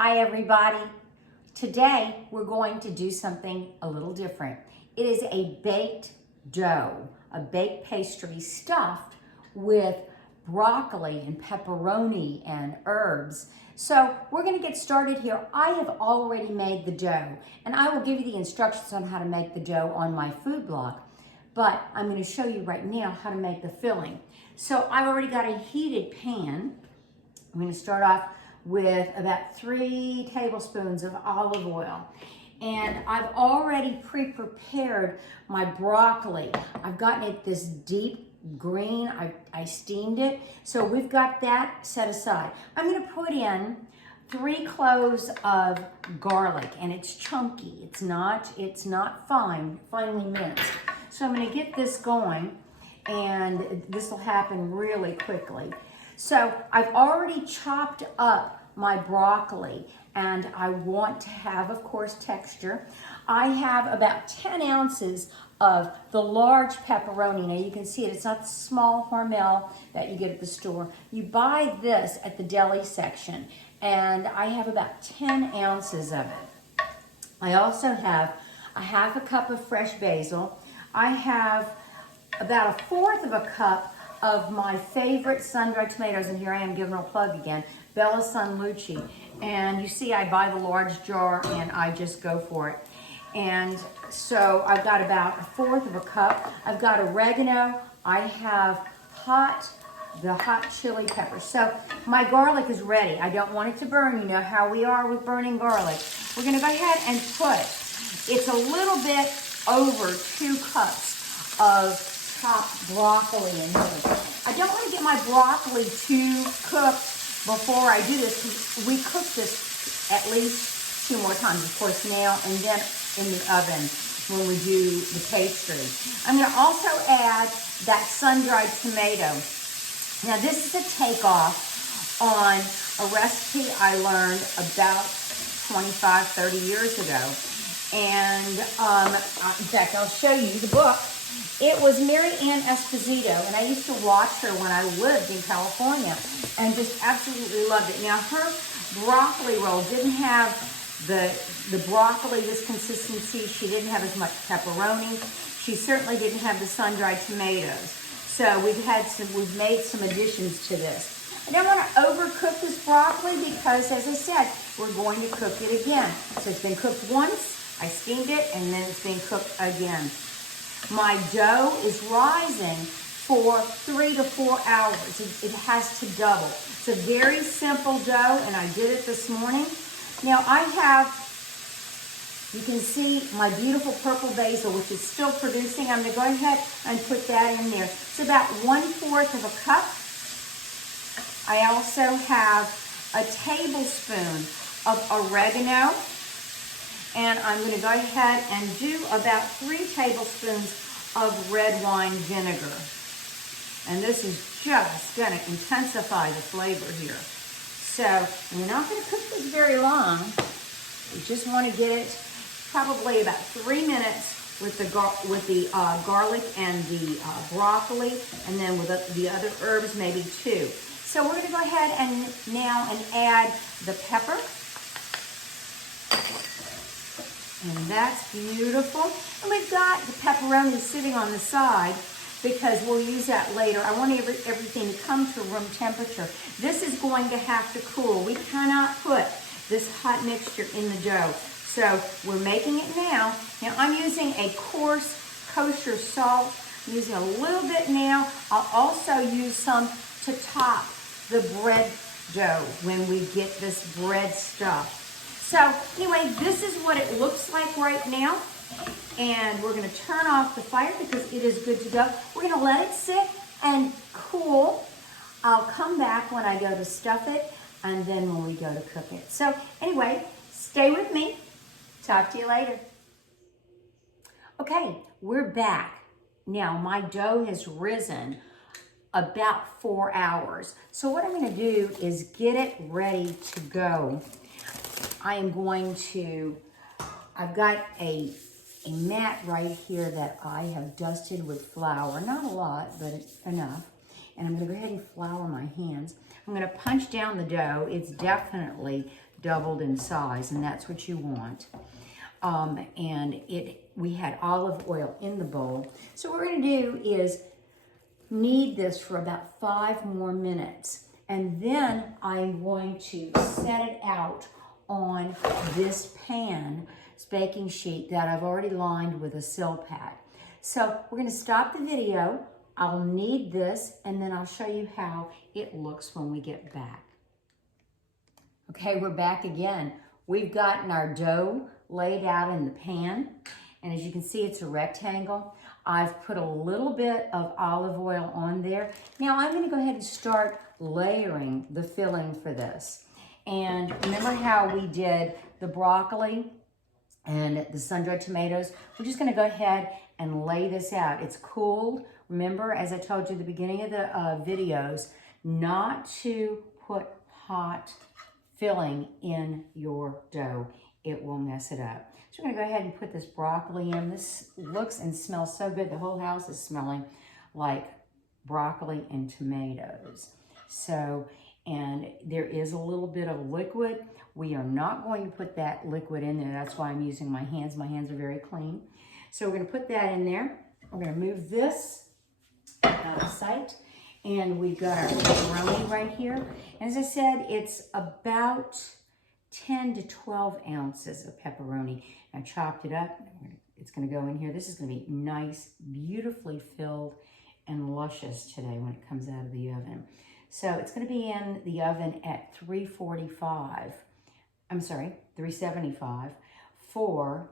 Hi everybody. Today we're going to do something a little different. It is a baked dough, a baked pastry stuffed with broccoli and pepperoni and herbs. So we're going to get started here. I have already made the dough and I will give you the instructions on how to make the dough on my food blog. But I'm going to show you right now how to make the filling. So I've already got a heated pan. I'm going to start off with about 3 tablespoons of olive oil. And I've already pre-prepared my broccoli. I've gotten it this deep green. I steamed it. So we've got that set aside. I'm going to put in 3 cloves of garlic, and it's chunky. It's not finely minced. So I'm going to get this going, and this will happen really quickly. So I've already chopped up my broccoli, and I want to have, of course, texture. I have about 10 ounces of the large pepperoni. Now you can see it, it's not the small Hormel that you get at the store. You buy this at the deli section, and I have about 10 ounces of it. I also have a half a cup of fresh basil. I have about 1/4 of a cup of my favorite sun-dried tomatoes, and here I am giving a plug again, Bella San Luci. And you see I buy the large jar and I just go for it. And so I've got about 1/4 of a cup. I've got oregano. I have the hot chili peppers. So my garlic is ready. I don't want it to burn. You know how we are with burning garlic. We're gonna go ahead and put, it's a little bit over 2 cups of chopped broccoli in here. I don't want to get my broccoli too cooked before I do this, because we cook this at least 2 more times, of course, now and then in the oven when we do the pastry. I'm going to also add that sun-dried tomato. Now this is a takeoff on a recipe I learned about 25, 30 years ago. And in fact, I'll show you the book. It was Mary Ann Esposito, and I used to watch her when I lived in California and just absolutely loved it. Now, her broccoli roll didn't have the broccoli, this consistency. She didn't have as much pepperoni. She certainly didn't have the sun-dried tomatoes. So we've made some additions to this. I don't want to overcook this broccoli because, as I said, we're going to cook it again. So it's been cooked once, I steamed it, and then it's being cooked again. My dough is rising for 3 to 4 hours. It has to double. It's a very simple dough, and I did it this morning. Now I have, you can see my beautiful purple basil, which is still producing. I'm going to go ahead and put that in there. It's about 1/4 of a cup. I also have a tablespoon of oregano. And I'm going to go ahead and do about 3 tablespoons of red wine vinegar. And this is just going to intensify the flavor here. So we're not going to cook this very long. We just want to get it probably about 3 minutes with the garlic and the broccoli, and then with the other herbs, maybe 2. So we're going to go ahead and add the pepper. And that's beautiful. And we've got the pepperoni sitting on the side because we'll use that later. I want everything to come to room temperature. This is going to have to cool. We cannot put this hot mixture in the dough. So we're making it now. Now I'm using a coarse kosher salt. I'm using a little bit now. I'll also use some to top the bread dough when we get this bread stuffed. So anyway, this is what it looks like right now. And we're going to turn off the fire because it is good to go. We're going to let it sit and cool. I'll come back when I go to stuff it and then when we go to cook it. So anyway, stay with me. Talk to you later. Okay, we're back. Now my dough has risen about 4 hours. So what I'm going to do is get it ready to go. I've got a mat right here that I have dusted with flour. Not a lot, but enough. And I'm going to go ahead and flour my hands. I'm going to punch down the dough. It's definitely doubled in size, and that's what you want. And we had olive oil in the bowl. So what we're gonna do is knead this for about 5 more minutes. And then I'm going to set it out on this pan, this baking sheet that I've already lined with a Silpat. So we're gonna stop the video. I'll knead this, and then I'll show you how it looks when we get back. Okay, we're back again. We've gotten our dough laid out in the pan, and as you can see, it's a rectangle. I've put a little bit of olive oil on there. Now I'm gonna go ahead and start layering the filling for this. And remember how we did the broccoli and the sun-dried tomatoes? We're just gonna go ahead and lay this out. It's cooled. Remember, as I told you at the beginning of the videos, not to put hot filling in your dough. It will mess it up. So we're gonna go ahead and put this broccoli in. This looks and smells so good. The whole house is smelling like broccoli and tomatoes. So, and there is a little bit of liquid. We are not going to put that liquid in there. That's why I'm using my hands. My hands are very clean. So we're gonna put that in there. We're gonna move this out of sight. And we've got our pepperoni right here. As I said, it's about 10 to 12 ounces of pepperoni. I chopped it up. It's gonna go in here. This is gonna be nice, beautifully filled and luscious today when it comes out of the oven. So it's gonna be in the oven at 375 for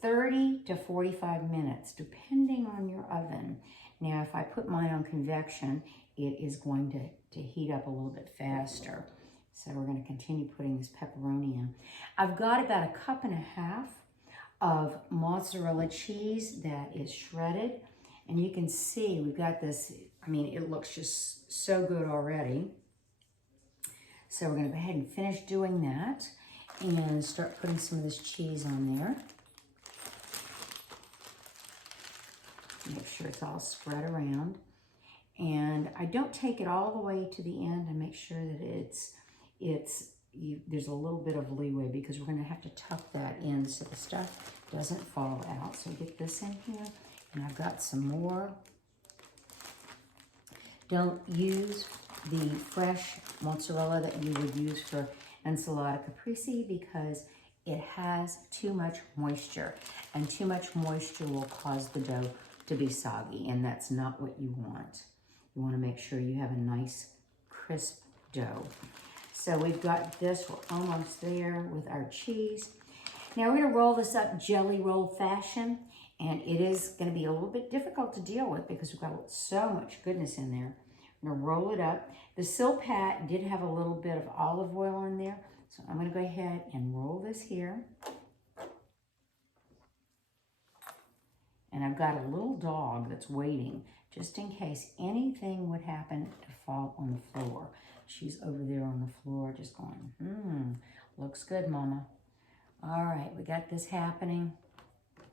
30 to 45 minutes, depending on your oven. Now, if I put mine on convection, it is going to heat up a little bit faster. So we're going to continue putting this pepperoni in. I've got about 1.5 cups of mozzarella cheese that is shredded. And you can see we've got this, I mean, it looks just so good already. So we're going to go ahead and finish doing that and start putting some of this cheese on there. Make sure it's all spread around. And I don't take it all the way to the end. I make sure that there's a little bit of leeway because we're going to have to tuck that in so the stuff doesn't fall out. So get this in here. And I've got some more. Don't use the fresh mozzarella that you would use for ensalada caprese because it has too much moisture. And too much moisture will cause the dough to be soggy, and that's not what you want. You want to make sure you have a nice crisp dough. So we've got this, we're almost there with our cheese. Now we're going to roll this up jelly roll fashion, and it is going to be a little bit difficult to deal with because we've got so much goodness in there. I'm going to roll it up. The Silpat did have a little bit of olive oil in there, so I'm going to go ahead and roll this here. And I've got a little dog that's waiting just in case anything would happen to fall on the floor. She's over there on the floor just going, looks good, Mama. All right, we got this happening.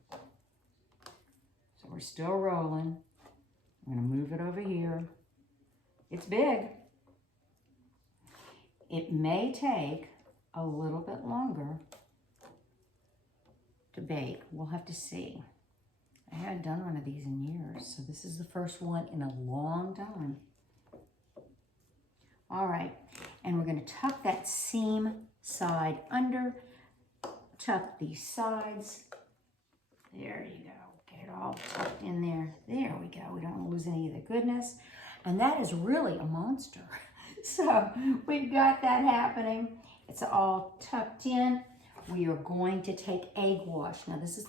So we're still rolling. I'm gonna move it over here. It's big. It may take a little bit longer to bake. We'll have to see. I haven't done one of these in years, so this is the first one in a long time. All right, and we're gonna tuck that seam side under, tuck these sides. There you go, get it all tucked in there. There we go, we don't wanna lose any of the goodness. And that is really a monster. So we've got that happening. It's all tucked in. We are going to take egg wash. Now this is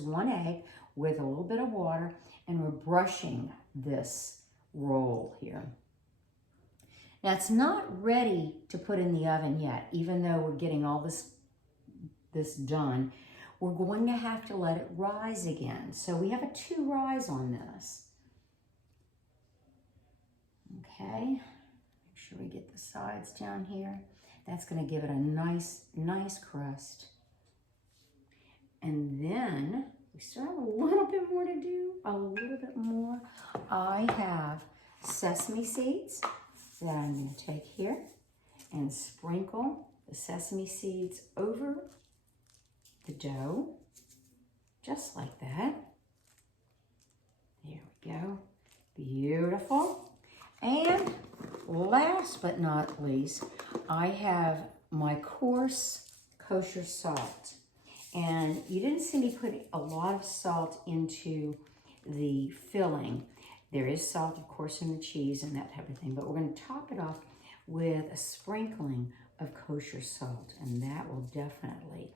1 egg with a little bit of water, and we're brushing this roll here. Now it's not ready to put in the oven yet, even though we're getting all this done. We're going to have to let it rise again. So we have a 2 rise on this. Okay, make sure we get the sides down here. That's going to give it a nice crust. And then we still have a little bit more to do, a little bit more. I have sesame seeds that I'm going to take here and sprinkle the sesame seeds over the dough, just like that. There we go. Beautiful. And last but not least, I have my coarse kosher salt. And you didn't see me put a lot of salt into the filling. There is salt, of course, in the cheese and that type of thing, but we're going to top it off with a sprinkling of kosher salt, and that will definitely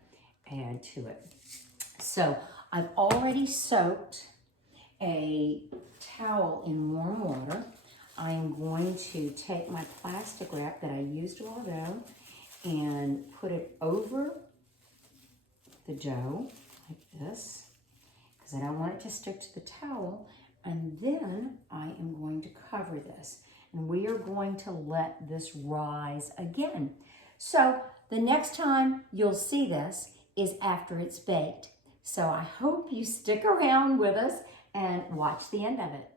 add to it. So I've already soaked a towel in warm water. I'm going to take my plastic wrap that I used a while ago and put it over the dough like this, because I don't want it to stick to the towel. And then I am going to cover this, and we are going to let this rise again. So the next time you'll see this is after it's baked. So I hope you stick around with us and watch the end of it.